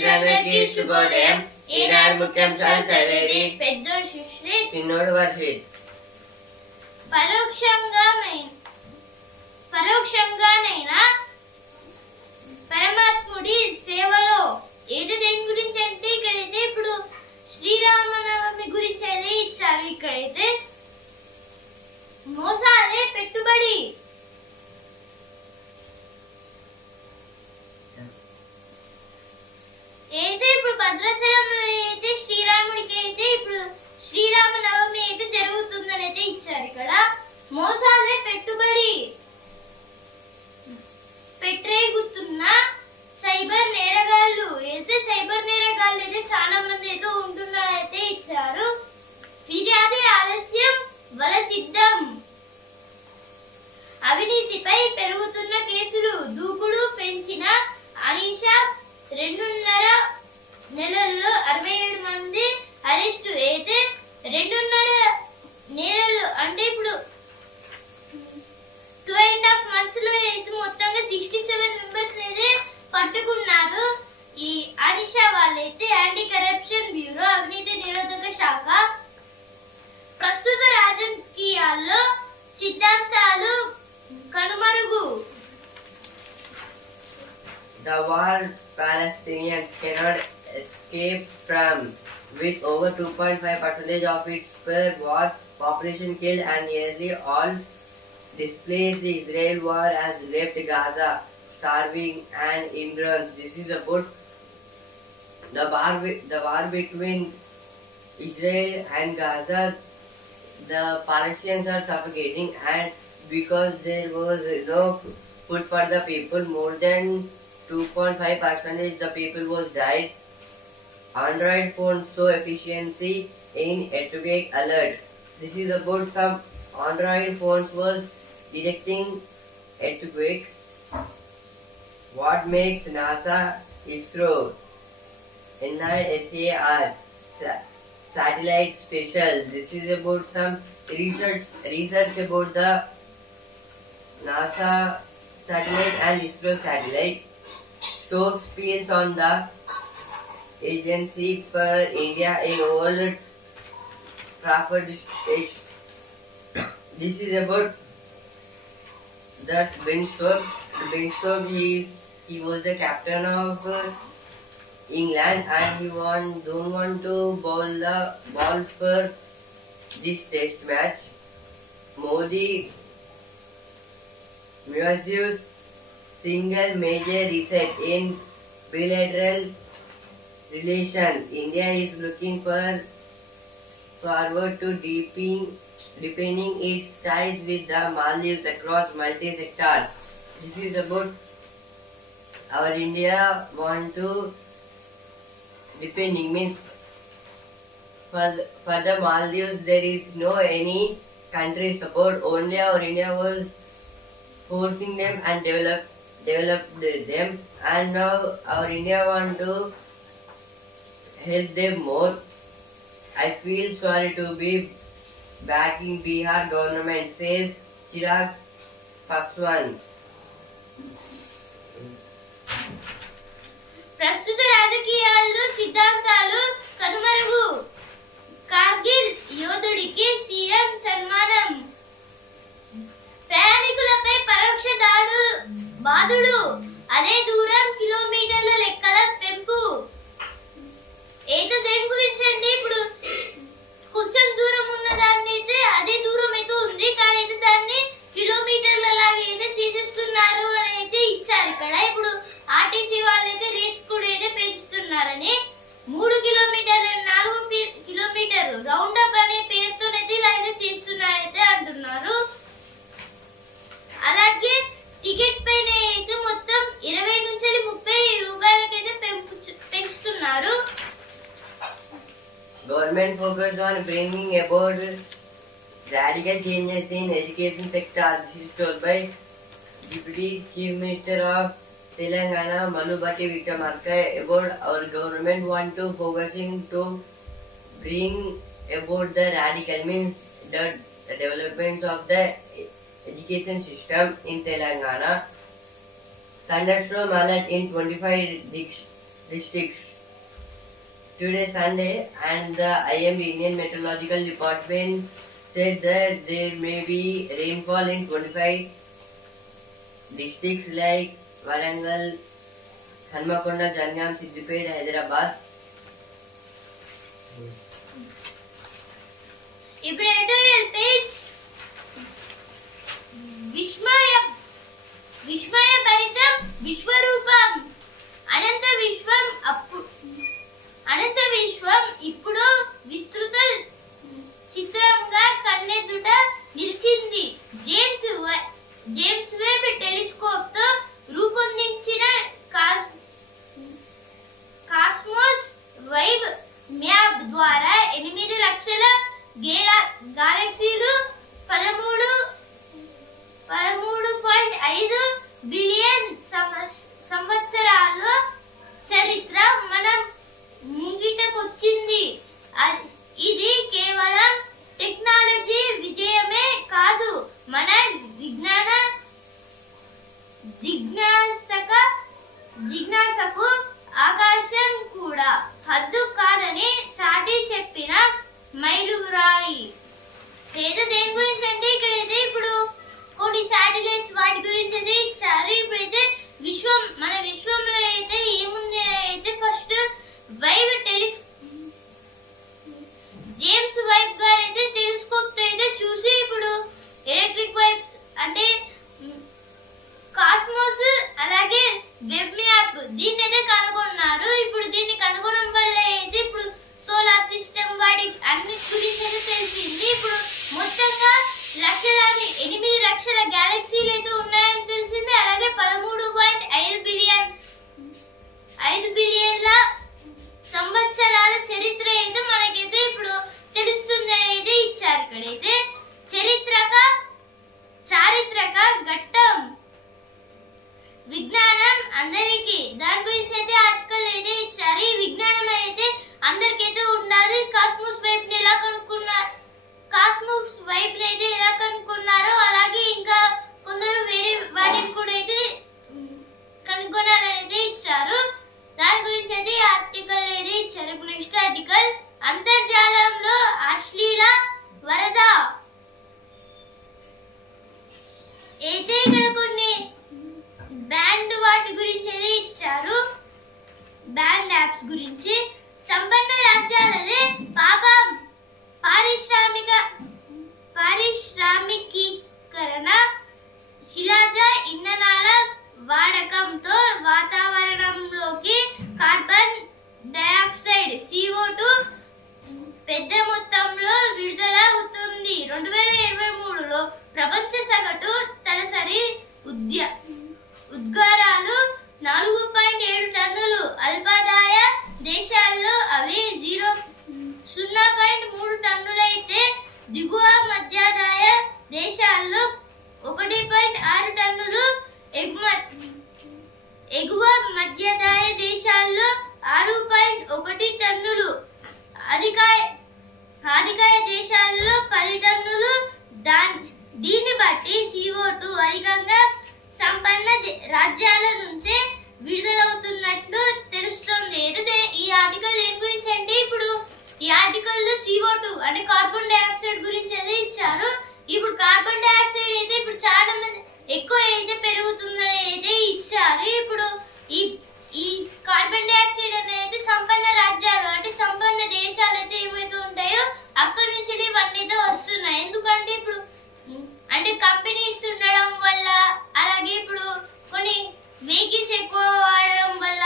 మిత్రులందరికీ శుభోదయం. ఈనాడు ముఖ్యాంశాలు చదివేది పెద్దోడు సుశ్రీత్, చిన్నోడు వర్షిత్. పరోక్షంగానైనా పరమాత్ముడి సేవలో ఏదో దేని గురించి అంటే ఇక్కడైతే ఇప్పుడు శ్రీరామనవమి గురించి అయితే ఇచ్చారు. ఇక్కడైతే మోసాలే పెట్టుబడి. అయితే ఇప్పుడు భద్రాచలంలో అయితే శ్రీరాముడికి అయితే ఇప్పుడు శ్రీరామనవమి అయితే జరుగుతుందని అయితే ఇచ్చారు. ఇక్కడ మోసాలే పెట్టుబడి పెట్టరేగుతున్న సైబర్ నేరగాళ్ళు అయితే చాలా మంది అయితే ఉంటున్నారైతే ఇచ్చారు. ఫిర్యాదు ఆలస్యం వల సిద్ధం. అవినీతిపై పెరుగుతున్న కేసులు, దూకుడు పెంచిన అనీషా 2.5 నెలల్లో 67 మంది అరెస్టు. అయితే 2.5 నెలలు అంటే ఇప్పుడు 2.5 months లో అయితే మొత్తంగా 67 మెంబర్స్ అయితే పట్టుకున్నారు. ఈ అనిషా వాళ్ళైతే యాంటీ కరప్షన్ బ్యూరో, అవినీతి నిరోధక శాఖ. ప్రస్తుత రాజకీయాల్లో సిద్ధాంతాలు కనుమరుగు. The war Palestinians cannot escape from, with over 2.5% of its per-war population killed and nearly all displaced. The Israel war has left Gaza starving and in ruins. This is about the war between Israel and Gaza. The Palestinians are suffocating, and because there was no food for the people, more than 2.5% the people was died. Android phones show efficiency in earthquake alert. This is about some Android phones was detecting earthquake. What makes NASA, ISRO, NISAR satellite special? This is about some research about the NASA satellite and ISRO satellite. Stokes spears on the agency for India in Old Trafford stage. This is about the Ben Stokes. He was the captain of England, and he don't want to bowl the ball for this test match. Modi Museus single major reset in bilateral relations. India is looking forward to deepening its ties with the Maldives across multi-sectors. This is about our India want to deepening, means for the Maldives there is no any country support, only our India was forcing them and developed them, and now our India want to help them more. I feel sorry to be backing Bihar government, says Chirag Paswan. ప్రస్తుత రాజకీయాల్లో సిద్ధాంతాలు కనుమరుగు. Kargil యోధుడికి CM సన్మానం. ప్రయాణికులపై పరోక్ష బాధుడు. అదే దూరం కిలోమీటర్ల లెక్కల పెంపు. ఏదో దేని గురించి అంటే ఇప్పుడు కొంచెం దూరం ఉన్న దాన్ని అయితే అదే దూరం అయితే ఉంది, కానీ అయితే దాన్ని కిలోమీటర్ల లాగా అయితే చేసేస్తున్నారు అని అయితే ఇచ్చారు. ఇక్కడ ఇప్పుడు ఆర్టీసీ వాళ్ళైతే రేట్స్ కూడా అయితే పెంచుతున్నారని 3 కిలోమీటర్లు 4 కిలోమీటర్లు రౌండ్ అప్ అనే పేరుతోనైతే ఇలా అయితే చేస్తున్నారైతే అంటున్నారు. అలాగే టికెట్ పైన అయితే మొత్తం 20 నుంచి 30 రూపాయలకైతే పెంచుతున్నారు. Government focus on bringing about radical changes in education sector. This is told by Deputy Chief Minister of Telangana, Malubati Vikramarka, about our government want to focusing to bring about the radical, means the development of the education system in Telangana. Thunderstorm alert in 25 districts. Today Sunday, and the IMD Indian Meteorological Department said that there may be rainfall in 25 districts like Warangal, Hanmakonda, Jangam, Siddipet, Hyderabad. ఇప్పుడు editorial page Vismaya భరితం విశ్వరూపం అనంత విశ్వం ఇప్పుడు విస్తృత చిత్రంగా కన్నెదుట నిలిచింది. James Webb telescope తో రూపొందించిన cosmos web map ద్వారా 8 లక్షల గెలాక్సీలు 13.5 billion సంవత్సరాల చరిత్ర మన ముంగిటకొచ్చింది. ఇది కేవలం టెక్నాలజీ విజయమే కాదు, మన విజ్ఞాన జిజ్ఞాసకు ఆకాశం కూడా హద్దు కాదని చాటి చెప్పిన మైలురాయి. ఏదో దేని గురించి అంటే ఇక్కడైతే ఇప్పుడు కొన్ని శాటిలైట్స్ వాటి గురించి అయితే ఇచ్చారు. ఇప్పుడైతే మన విశ్వంలో అయితే ఏముంది అయితే ఫస్ట్ జేమ్స్ వెబ్ గారు అయితే టెలిస్కోప్ తో అయితే చూసి ఇప్పుడు ఎలక్ట్రిక్ వైబ్స్ అంటే కాస్మోస్ అలాగే వెబ్ మ్యాప్ దీన్ని అయితే కనుగొన్నారు. ఇప్పుడు దీన్ని కనుగొనడం వల్ల అయితే ఇప్పుడు సోలార్ సిస్టమ్ వాటి అన్ని గురించి అయితే తెలిసింది. ఇప్పుడు మొత్తంగా 8 లక్షల గెలాక్సీలు అయితే ఉన్నాయని తెలిసింది. అలాగే 13.5 బిలియన్ల సంవత్సరాల చరిత్ర అయితే మనకైతే ఇప్పుడు తెలుస్తుంది అనేది ఇచ్చారు. ఇక్కడైతే చారిత్రక ఘట్టం విజ్ఞానం అందరికి దాని గురించి అయితే ఆర్టికల్ అయితే ఇచ్చారు. ఈ విజ్ఞానం అయితే అందరికైతే ఉండాలి. కాస్మోస్ వైప్ ని ఎలా కనుక్కున్నారో అలాగే ఇంకా కొందరు వేరే వాటిని కూడా అయితే కనుగొనాలనేది ఇచ్చారు. దాని గురించి అయితే ఆర్టికల్ అయితే ఇచ్చారు. ఇప్పుడు నెక్స్ట్ ఆర్టికల్ అంతర్జాలంలో అశ్లీల వరద. అయితే ఇక్కడ కొన్ని బ్యాండ్ వాటి గురించి అయితే ఇచ్చారు. బ్యాండ్ యాప్స్ గురించి సంపన్న రాజ్యాలదే పాపం పారిశ్రామికీకరణ శిలాజ ఇంధనాల వాడకంతో వాతావరణంలోకి కార్బన్ డయాక్సైడ్ CO2 పెద్ద మొత్తంలో విడుదల అవుతుంది. 2023లో ప్రపంచ సగటు తలసరి ఉద్గారాలు 4.7 టన్నులు. అల్పాదాయ దేశాల్లో అవి 0.3 టన్నులైతే దిగువ మధ్యాదాయ దేశాల్లో 1.6 టన్నులు, ఎగువ మధ్యాదాయ దేశాల్లో 6.1 టన్నులు, ఆదికాయ దేశాల్లో 10 టన్నులు. దీన్ని బట్టి CO2 అధికంగా సంపన్న రాజ్యాల నుంచే విడుదలవుతున్నట్లు తెలుస్తుంది. ఈ ఆర్టికల్ దేని గురించి అంటే ఇప్పుడు ఈ ఆర్టికల్ లో CO2 అంటే కార్బన్ డయాక్సైడ్ గురించి అయితే ఇచ్చారు. ఇప్పుడు కార్బన్ డయాక్సైడ్ అయితే ఇప్పుడు చాలా మంది ఎక్కువ అయితే పెరుగుతుందని అయితే ఇచ్చారు. ఇప్పుడు ఈ కార్బన్ డయాక్సైడ్ అనేది సంపన్న రాజ్యాలు అంటే సంపన్న దేశాలు అయితే ఏమైతే ఉంటాయో అక్కడి నుంచి ఇవన్నీ అయితే వస్తున్నాయి. ఎందుకంటే ఇప్పుడు అంటే కంపెనీస్ ఉండడం వల్ల అలాగే ఇప్పుడు కొన్ని వెహికల్స్ ఎక్కువ వాడడం వల్ల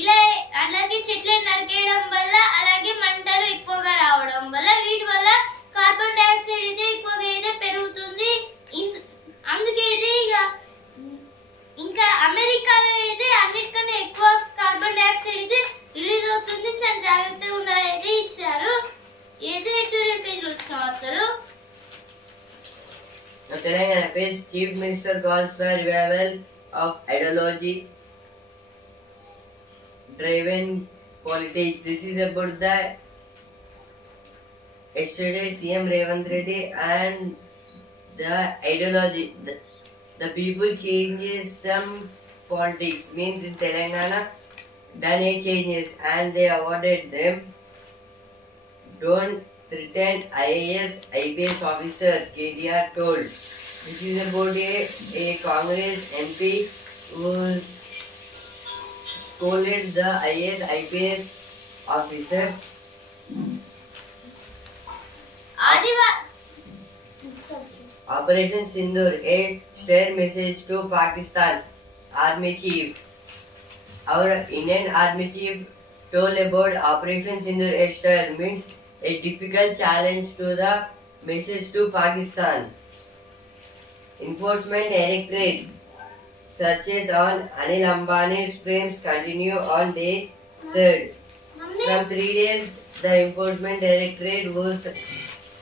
ఇలా అలాగే చెట్లను నరికేయడం వల్ల అలాగే మంటలు ఎక్కువగా రావడం వల్ల వీటి వల్ల కార్బన్ డయాక్సైడ్ అయితే ఎక్కువగా అయితే పెరుగుతుంది. అందుకే అయితే ఇంకా అమెరికాలో అయితే అన్నిటికన్నా ఎక్కువ కార్బన్ డయాక్సైడ్ అయితే రిలీజ్ అవుతుంది. చాలా జాగ్రత్తగా ఉండాలైతే ఇచ్చారు. ఏదో ఎడిటోరియల్ పేజ్ లో వచ్చిన వార్తలు. Telangana page, Chief Minister calls for revival of ideology driven politics. This is about the yesterday CM Revanth Reddy and the ideology. The people changes some politics. Means in Telangana done a changes and they awarded them. Don't threaten IAS IPS officer, KTR told. This is about a Congress MP who scolded the IAS IPS officers. Operation Sindoor, a stern message to Pakistan Army Chief. Our Indian Army Chief told about Operation Sindoor. A stern means a difficult challenge to the message to Pakistan. Enforcement Directorate searches on Anil Ambani's frames continue on day 3rd. From 3 days, the Enforcement Directorate was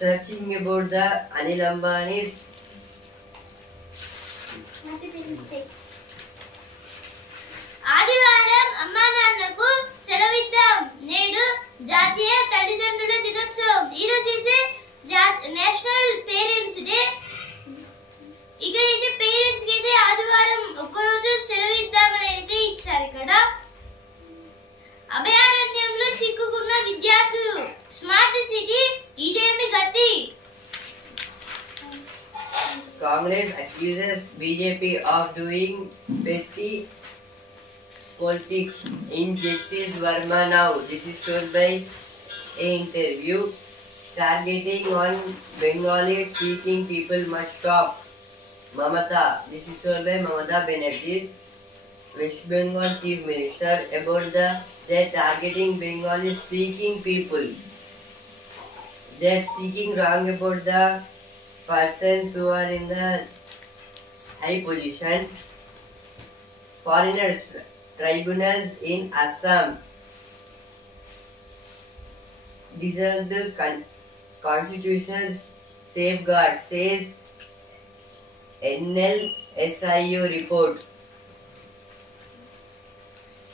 searching about the Anil Ambani's ఆదివారం అమ్మా నాన్నకు సెలవిద్దాం. నేడు జాతీయ తల్లిదండ్రుల దినోత్సవం. ఈ రోజు అయితే నేషనల్ పేరెంట్స్ డే. ఇక్కడైతే పేరెంట్స్ కి అయితే ఆదివారం ఒక్కరోజు సెలవిద్దామని అయితే ఇచ్చారు. ఇక్కడ అభయారణ్యంలో చిక్కుకున్న విద్యార్థులు స్మార్ట్ సిటీ ఇదేమి గతి. Congress accuses BJP of doing petty politics in Justice Verma now. This is told by an interview. Targeting on Bengali speaking people must stop. Mamata. This is told by Mamata Banerjee, West Bengal Chief Minister, about their targeting Bengali speaking people. They are speaking wrong about the persons who are in the high position. Foreigners tribunals in Assam deserve the constitutional safeguard, says NLSIO report.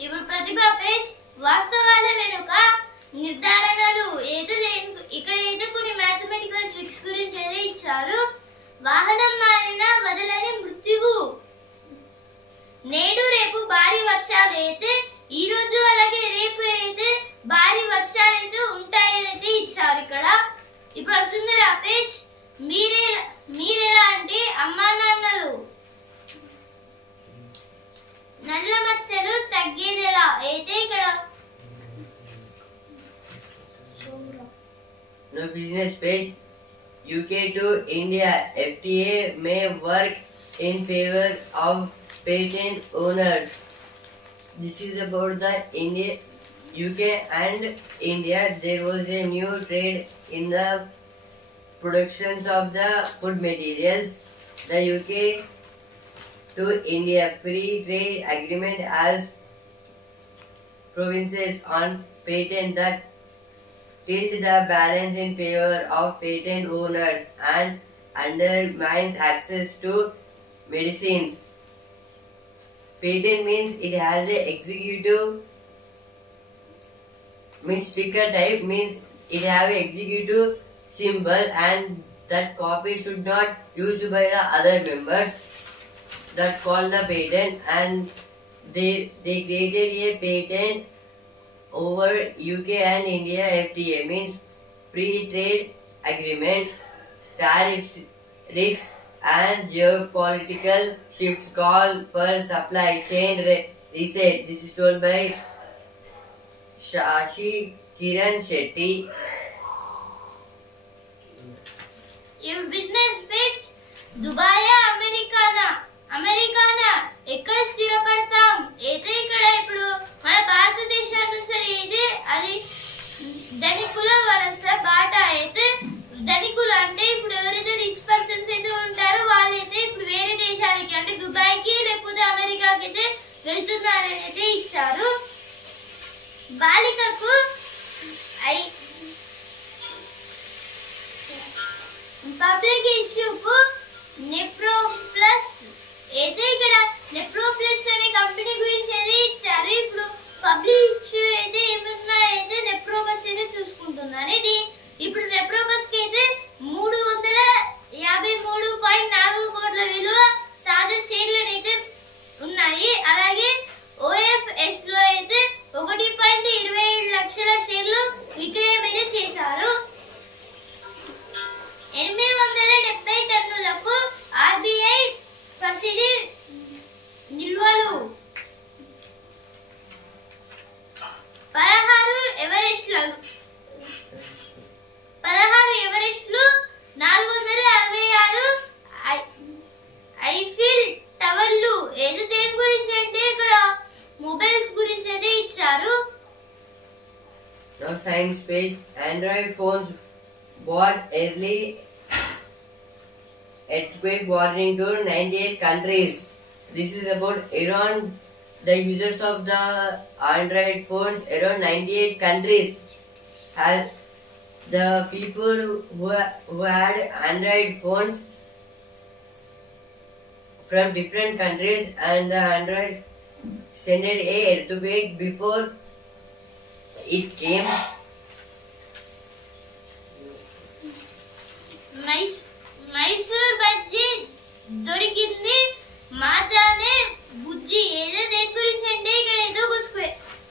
ఇప్పుడు ప్రతిభ page వాస్తవాల వెనుక నిర్ధారణలు ఇక్కడ అయితే కొన్ని mathematical tricks గురించి అయితే ఇచ్చారు. వాహనం మారిన వదలని మృత్యువు. నేడు రేపు భారీ వర్షాలు అయితే ఈ రోజు అలాగే రేపు అయితే భారీ వర్షాలు అయితే ఉంటాయని అయితే ఇచ్చారు. ఇక్కడ ఇప్పుడు వస్తుంది రా పేజ్. మీరెలా అంటే అమ్మా నాన్నలు నల్ల మచ్చలు తగ్గేదెలా అయితే ఇక్కడ No business page. UK to India. FTA may work in favor of patent owners. This is about the UK and India. There was a new trade in the productions of the food materials. The UK to India free trade agreement as provinces on patent that tilt the balance in favor of patent owners and undermines access to medicines. Patent means it has a executive, means sticker type, means it have a executive symbol and that copy should not used by the other members. That called the patent, and they created a patent over UK and India. FTA means free trade agreement. Tariffs, risks and geopolitical shifts call for supply chain reset. This is told by Shashi Kiran Shetty. In business page, Dubai అమెరికానా ఎక్కడ స్థిరపడతాం అయితే ఇక్కడ ఇప్పుడు మన భారతదేశం నుంచి అయితే అది ధనికుల వలస బాట. అయితే ధనికులు అంటే ఇప్పుడు ఎవరైతే రిచ్ పర్సన్స్ అయితే ఉంటారో వాళ్ళైతే ఇప్పుడు వేరే దేశాలకి అంటే దుబాయ్కి లేకపోతే అమెరికాకి అయితే వెళ్తున్నారని అయితే ఇచ్చారు. బాలికకు పబ్లిక్ ఇష్యూకు నెప్రో ప్లస్ అయితే ఇక్కడ నెప్రో ప్లస్ అనే కంపెనీ గురించి అయితే ఇచ్చారు. ఇప్పుడు పబ్లిక్ ఇష్యూ అయితే ఏమున్నాయైతే నెప్రోబస్ అయితే చూసుకుంటున్నాను. ఇది ఇప్పుడు నెప్రోబస్ కి అయితే 353.4 కోట్ల విలువ తాజా షేర్లను అయితే ఉన్నాయి. అలాగే OFS లో అయితే Now science page. Android phones brought early earthquake warning to 98 countries. This is about around the users of the Android phones around 98 countries. Has the people who had Android phones from different countries, and the Android sent a earthquake before it came. Mysore bajji దొరికింది మాజానే బుజ్జి. ఏదో దేని గురించి అంటే ఇక్కడ ఏదో ఒక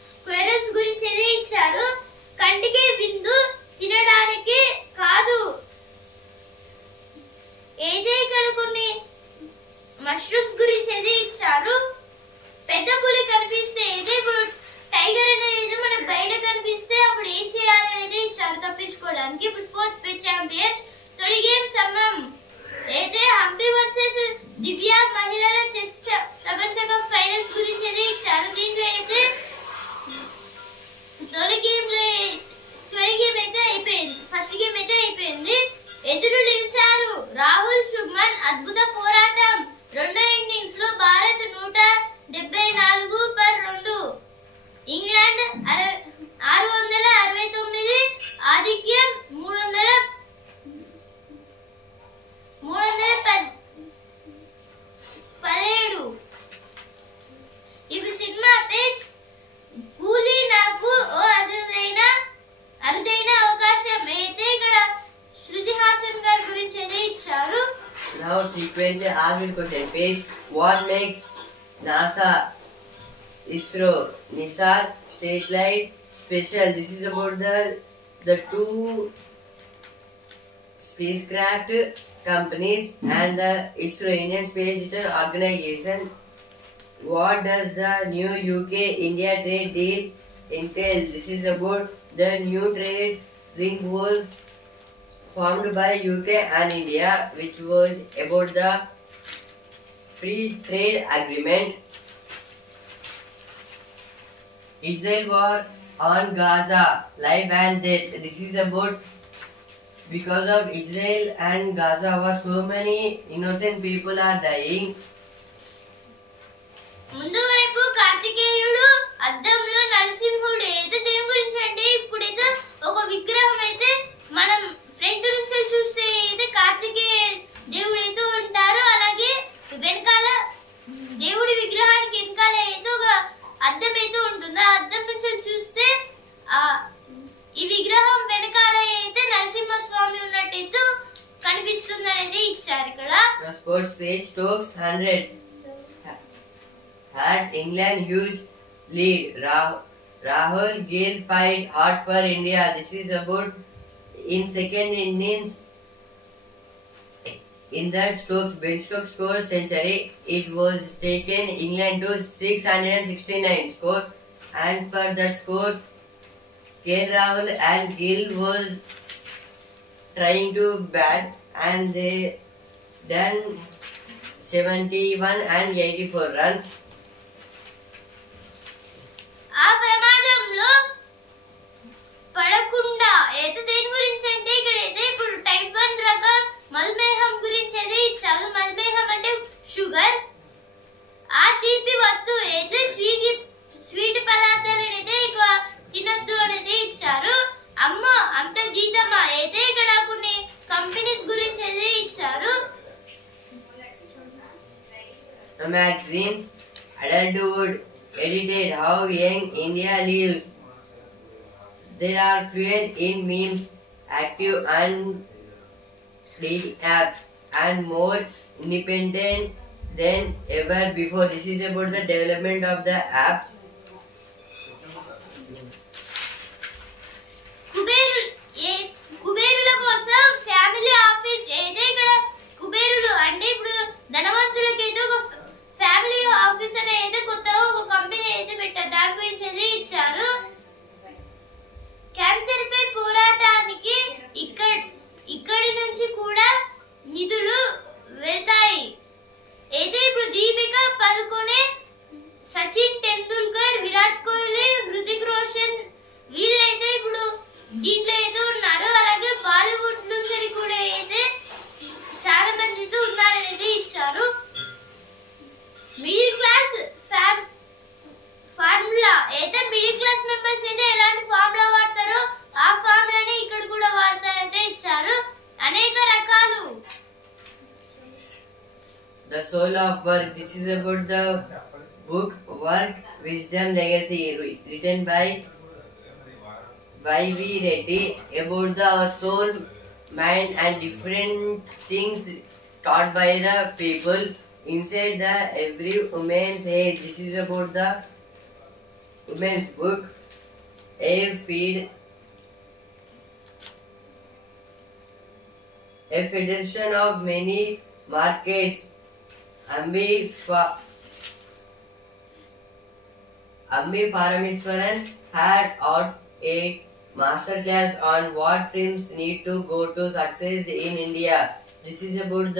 స్క్వేరల్స్ గురించి ఏదో ఇచ్చారు. కంటికి విందు తినడానికి కాదు. ఏదో ఇక్కడ కొన్ని మష్రూమ్స్ గురించి ఏదో ఇచ్చారు. పెద్ద పులి కనిపిస్తే ఏదో ఇప్పుడు టైగర్ అనేది మనకు బయట కనిపిస్తే అప్పుడు ఏం చేయాలనేది ఇచ్చారు తప్పించుకోవడానికి. ఇప్పుడు స్పోర్ట్స్ పే ఛాంపియన్స్ తొలి గేమ్ సమయం అయితే హంపి వర్సెస్ దివ్య మహిళల చెస్ ప్రపంచ కప్ ఫైనల్స్ గురించి అయితే ఇచ్చారు. దీంట్లో అయితే తొలి గేమ్ అయితే అయిపోయింది. ఫస్ట్ గేమ్ అయితే అయిపోయింది. ఎదురు నిలిచారు రాహుల్ శుభ్మన్. అద్భుత పోరాటం. రెండో ఇన్నింగ్స్ లో భారత్ 174/2. ఇంగ్లాండ్ 669, ఆధిక్యం 317. ఇప్పుడు సినిమా పేజ్. కూలీ నాకు ఓ అరుదైన అవకాశం. అయితే ఇక్కడ శృతి హాసన్ గారి గురించి అయితే ఇచ్చారు. Now frequently asked question page. What makes NASA, ISRO, NISAR satellite special? This is about the two spacecraft companies and the ISRO, Indian Space Research Organization. What does the new UK-India trade deal entail? This is about the new trade ring was formed by UK and India, which was about the free trade agreement. Israel war on Gaza, life and death. This is about because of Israel and Gaza war, so many innocent people are dying. ముందు వైపు కార్తికేయుడు, అద్దంలో నరసింహుడు. ఏదో దేని గురించి అంటే ఇప్పుడైతే ఒక విగ్రహం అయితే మనం ఫ్రంట్ నుంచి చూస్తే అయితే కార్తికేయ దేవుడు అయితే ఉంటారు. అలాగే వెనకాల దేవుడి విగ్రహానికి వెనకాల అయితే ఒక అద్దం అయితే ఉంటుంది. ఆ అద్దం నుంచి చూస్తే ఈ విగ్రహం వెనకాల అయితే నరసింహస్వామి ఉన్నట్టయితే కనిపిస్తుంది అనేది ఇచ్చారు ఇక్కడ. Sports page. Stokes 100 has England huge lead. Rahul Gill fight hard for India. This is about in second innings. In that Ben Stokes scored century. It was taken England to 669 score, and for that score, Rahul and Gill was trying to bat, and they done 71 and 84 runs. ఆ ప్రమాదంలో పడకుండా అయితే దేని గురించి అంటే ఇక్కడ అయితే ఇప్పుడు టైప్ 1 రకం మల్మేహం గురించి అయితే ఇచ్చారు. మల్మేహం అంటే షుగర్. ఆ తీపి వద్దు అయితే స్వీట్ పదార్థాలను అయితే ఎక్కువ తినొద్దు అనేది ఇచ్చారు. అమ్మో అంత జీతమా అయితే ఇక్కడ కొన్ని కంపెనీస్ గురించి అయితే ఇచ్చారు. A magazine, Adulthood, edited how young India lives. They are fluent in memes, active and dating apps, and more independent than ever before. This is about the development of the apps. కుబేరుల కోసం family office. అయితే ఇక్కడ కుబేరులు అంటే ఇప్పుడు ధనవంతులకి అయితే ఒక family office అనే అయితే కొత్తగా ఒక కంపెనీ అయితే పెట్టారు. దాని గురించి అయితే ఇచ్చారు. క్యాన్సర్ పై పోరాటానికి ఇక్కడి నుంచి కూడా నిధులు వెళ్తాయి. అయితే ఇప్పుడు దీపిక పదుకొనే, సచిన్ టెండూల్కర్, విరాట్ కోహ్లీ, హృతిక్ రోషన్ వీళ్ళైతే ఇప్పుడు soul of work. This is about the book Work, Wisdom, Legacy, written by Y.V. Reddy, about our soul, mind, and different things taught by the people inside the every woman's head. This is about the women's book. A federation of many markets. Ambi Parameswaran had out a masterclass on what films need to go to success in India. This is about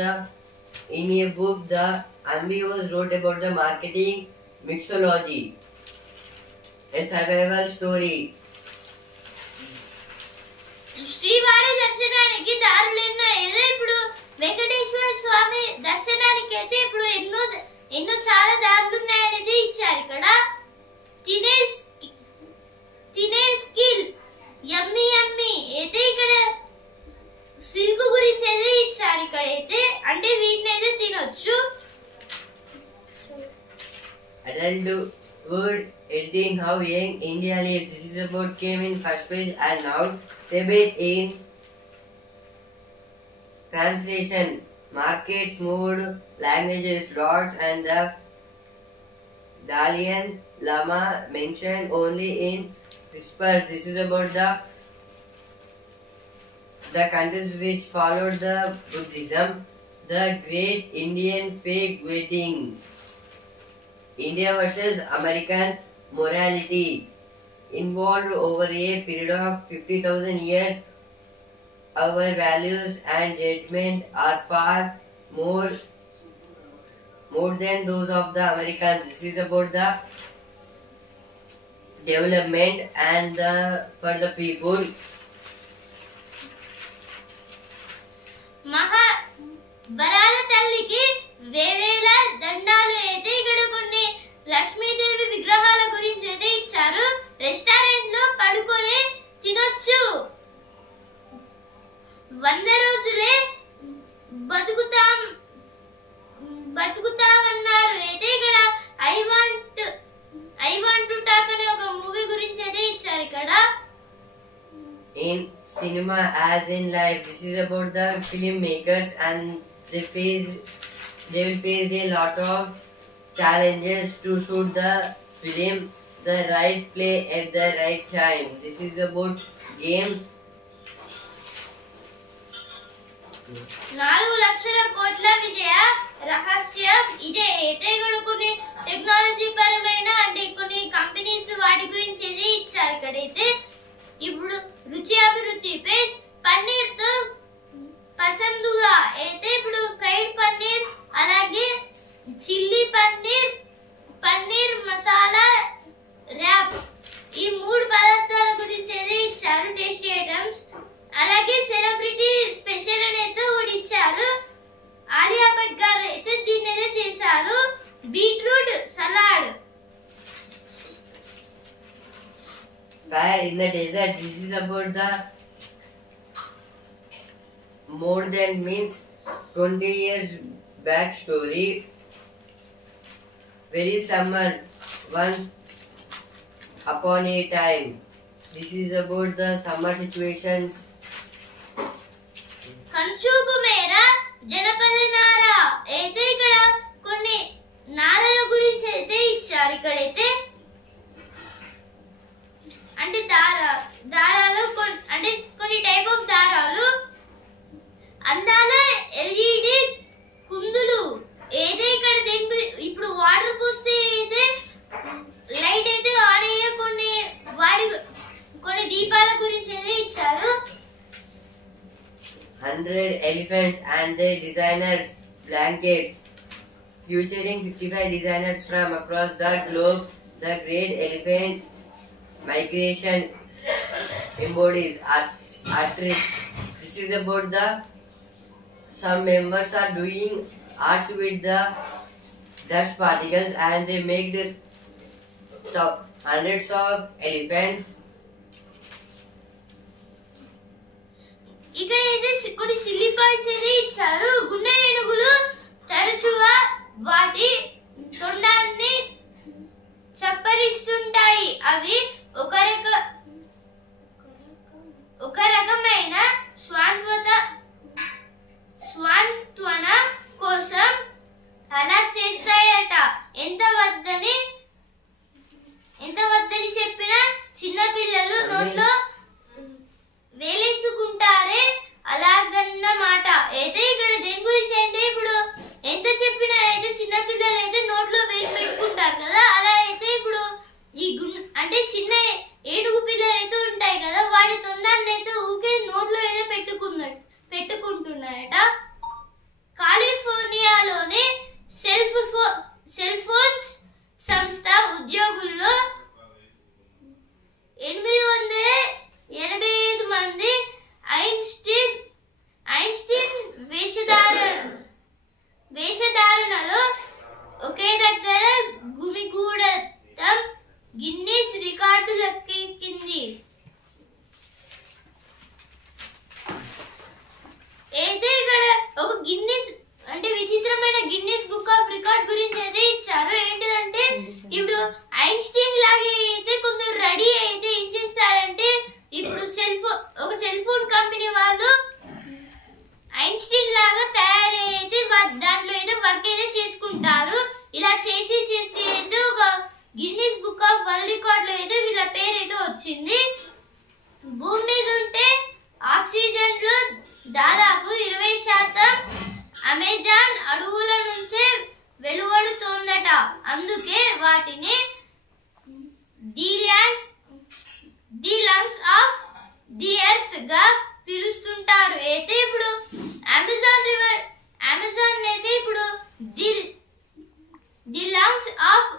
in a book the Ambi wrote about the marketing mixology, a survival story. శ్రీవారి దర్శనానికి దారులెన్నో. ఏదో ఇప్పుడు వెంకటేశ్వర స్వామి దర్శనానికి అయితే ఇప్పుడు ఎన్నో చాలా దారులు ఉన్నాయనేది ఇచ్చారు ఇక్కడ. తినే స్కిల్ యమ్మీ యమ్మీ అయితే ఇక్కడ సిల్క్ గురించి అయితే ఇచ్చారు ఇక్కడైతే. అంటే వీటిని అయితే తినొచ్చు. Adulthood editing, how young India lives. This is about came in first page and now debate in translation. Markets moved, languages lost, and the Dalai Lama mentioned only in whispers. This is about the countries which followed the Buddhism. The Great Indian Fake Wedding. India versus American morality. Involved over a period of 50,000 years, our values and judgment are far more than those of the Americans. This is about the development and for the people. వరాల తల్లికి వేవేల దండాలు అయితే ఇక్కడ కొన్ని లక్ష్మీదేవి విగ్రహాల గురించి అయితే ఇచ్చారు. రెస్టారెంట్ లో పడుకొని తినొచ్చు. 100 రోజులే బతుకుతామన్నారు అయితే ఇక్కడ ఐ వాంట్ టు టాక్ అనే ఒక మూవీ గురించి అయితే ఇచ్చారు ఇక్కడ. In cinema as in life, this is about the filmmakers and they will face a lot of challenges to shoot the film the right play at the right time. This is about games. 4 లక్షల కోట్ల విజయ రహస్యం ఇదే. అయితే ఇక్కడ కొన్ని technology పరమైన అంటే కొన్ని కంపెనీస్ వాటి గురించి అయితే ఇచ్చారు ఇక్కడైతే. ఇప్పుడు రుచి అభిరుచి పేజ్ పన్నీర్ తో పసందుగా అయితే ఇప్పుడు ఫ్రైడ్ పన్నీర్, అలాగే చిల్లీ పన్నీర్ మసాలా ర్యాప్, ఈ 3 పదార్థాల గురించి అయితే ఇచ్చారు. Tasty items. అలాగే సెలబ్రిటీ స్పెషల్ అని అయితే ఒకటి ఇచ్చారు. ఆలియా భట్ గారు అయితే దీన్ని అయితే చేశారు. Beetroot salad. Fire in the desert. This is about the more than means 20 years back story. Very summer once upon a time. This is about the summer situations. కంచూపు మేర జనపద నార అయితే ఇక్కడ కొన్ని నారల గురించి అయితే ఇచ్చారు ఇక్కడైతే. అంటే దారాలు అంటే కొన్ని టైప్ ఆఫ్ దారాలు. అందాల ఎల్ఈడి కుందులు ఏదే ఇక్కడ ఇప్పుడు వాటర్ పోస్తే అయితే లైట్ అయితే ఆన్ అయ్యే కొన్ని దీపాల గురించి అయితే ఇచ్చారు. 100 elephants and their designers blankets, featuring 55 designers from across the globe. The Great Elephant Migration embodies artistry. This is about some members are doing arts with the dust particles and they make the hundreds of elephants. ఇక్కడ అయితే కొన్ని silly points అయితే ఇచ్చారు. గుండె ఏనుగులు తరచుగా వాటి తొండాన్ని చప్పరిస్తుంటాయి. అవి ఒక రకమైన స్వాంతన కోసం అలా చేస్తాయట. ఎంత వద్దని చెప్పినా చిన్నపిల్లలు నోట్లో వేలేసుకుంటారే అలాగన్నమాట. అయితే ఇక్కడ దేని గురించి అంటే ఇప్పుడు ఎంత చెప్పినా అయితే చిన్నపిల్లలు అయితే నోట్లో వేలు పెట్టుకుంటారు కదా. అలా అయితే ఇప్పుడు ఈ అంటే చిన్న ఏనుగు పిల్లలు అయితే ఉంటాయి కదా, వాటి తొండాన్ని అయితే ఊకే నోట్లో అయితే పెట్టుకుంటున్నాయట. కాలిఫోర్నియాలోని సెల్ ఫోన్స్ సంస్థ ఉద్యోగుల్లో 885 మంది ఐన్స్టీన్ వేషధారణలో ఒకే దగ్గర గుమిగూడటం గిన్నిస్ రికార్డులెక్కింది. అయితే ఇక్కడ ఒక గిన్నిస్ అంటే విచిత్రమైన గిన్నిస్ బుక్ ఆఫ్ రికార్డ్ గురించి అయితే ఇచ్చారు. ఏంటిదంటే ఇప్పుడు ఐన్స్టీన్ లాగే అయితే కొందరు రెడీ అయితే ఏం చేస్తారంటే ఇప్పుడు ఒక సెల్ ఫోన్ కంపెనీ వాళ్ళు ఐన్స్టీన్ లాగా తయారైతే దాంట్లో అయితే వర్క్ అయితే చేసుకుంటారు. ఇలా చేసి అయితే ఒక Guinness book of world record లో అయితే వీళ్ళ పేరు అయితే వచ్చింది. భూమి మీద ఉంటే ఆక్సిజన్ లో దాదాపు 20% అమెజాన్ అడవుల నుంచే వెలువడుతోందట. అందుకే వాటిని the lungs of the earth గా పిలుస్తుంటారు. అయితే ఇప్పుడు అమెజాన్ అయితే ఇప్పుడు the lungs of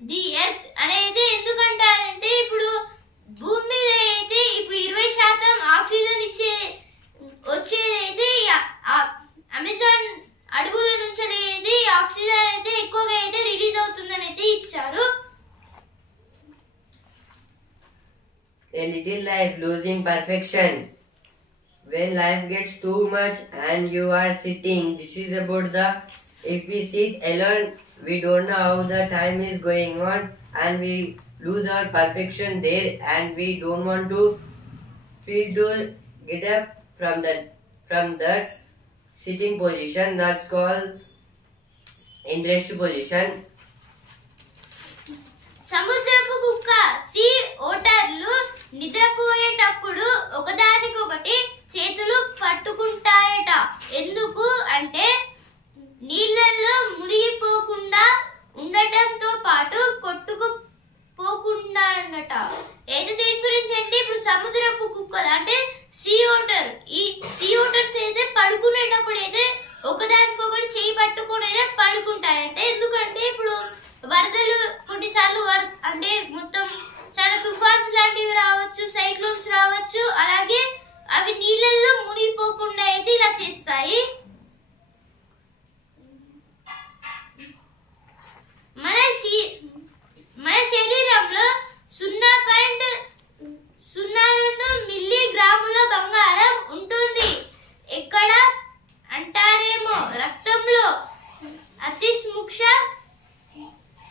the earth అనేది ఎందుకంటారంటే ఇప్పుడు భూమి మీద అయితే ఇప్పుడు 20% ఆక్సిజన్ వచ్చేదైతే అమెజాన్ అడవుల నుంచి అనేది ఆక్సిజన్ అయితే ఎక్కువగా అయితే రిలీజ్ అవుతుందని అయితే ఇచ్చారు. A little life losing perfection. When life gets too much and you are sitting, this is about if we sit alone, we don't know how the time is going on and we lose our perfection there and we don't want to feel to get up from that sitting position. That's called in rest position. సముద్రపు కుక్క see ఓటర్లు నిద్రపోయేటప్పుడు ఒకదానికొకటి చేతులు పట్టుకుంటాయట. ఎందుకు అంటే నీళ్ళల్లో మునిగిపోకుండా ఉండటంతో పాటు కొట్టుకుపోకుండా అన్నట. ఏదో దీని గురించి అంటే ఇప్పుడు సముద్రపు కుక్కలు అంటే సీ ఓటర్, ఈ సీ ఓటర్స్ అయితే పడుకునేటప్పుడు అయితే ఒకదానికొకటి చేయి పట్టుకుని అయితే పడుకుంటాయంటే. ఎందుకంటే ఇప్పుడు వరదలు కొన్నిసార్లు అంటే మొత్తం చాలా తుఫాన్స్ లాంటివి రావచ్చు, సైక్లోన్స్ రావచ్చు, అలాగే అవి నీళ్ళల్లో మునిగిపోకుండా అయితే ఇలా చేస్తాయి. మన శరీరంలో 0.02 మిల్లీగ్రాముల బంగారం ఉంటుంది. ఎక్కడ అంటారేమో రక్తంలో అతి సూక్ష్మ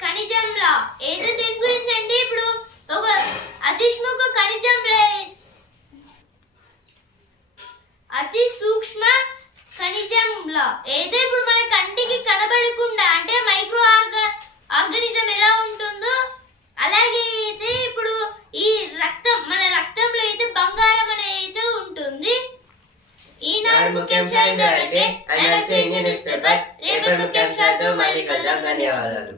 ఖనిజంలా. ఏదో దీని గురించి అంటే ఇప్పుడు ఒక అతి సూక్ష్మ ఖనిజంలా ఏదో ఇప్పుడు మన కంటికి కనబడకుండా అంటే మైక్రో ఆర్గానిజం ఎలా ఉంటుందో అలాగే అయితే ఇప్పుడు ఈ మన రక్తంలో అయితే బంగారం అనేది అయితే ఉంటుంది. ఈనాడు ముఖ్యాంశాలు రేపటి ముఖ్యాంశాలతో మళ్ళీ కలుద్దాం. ధన్యవాదాలు.